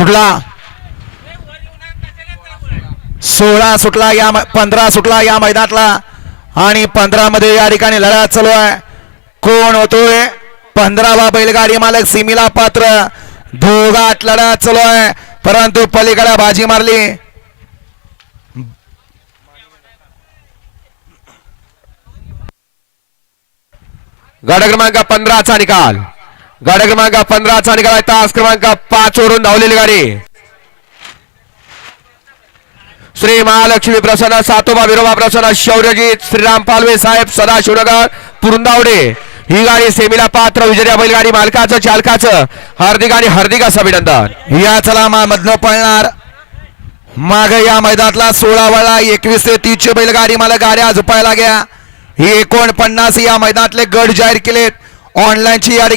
सुटला. सोळा सुटला या मै- पंधरा सुटला या मैदानातला. आणि पंधरा मध्ये या ठिकाणी लढत चालू आहे. कोण होतोय? पंधरावा बैलगाडी मालक सिमीला पात्र. दोघात लढत चालू आहे. परंतु पलीकडे बाजी मारली. गड क्रमांक पंधराचा निकाल. गाड्या क्रमांक पंधराचा निकाल तास क्रमांक पाच वरून धावलेली गाडी. श्री महालक्ष्मी प्रसन्न सातोबा विरोबा प्रसन्न शौर्यजीत श्रीराम पालवे साहेब सदाशिवनगर पुरुंदावडे. ही गाडी सेमीला पात्र विजया बैलगाडी मालकाचं चालकाचं. हार्दिक आणि हार्दिक असं अभिनंदन. या चला मधनं पळणार माग या मैदानातला सोळा वळा एकवीस ते तीस चे बैलगाडी मला गाड्या झुपायला गया ही एकोणपन्नास या मैदानातले गट जाहीर केलेत. ऑनलाईनची या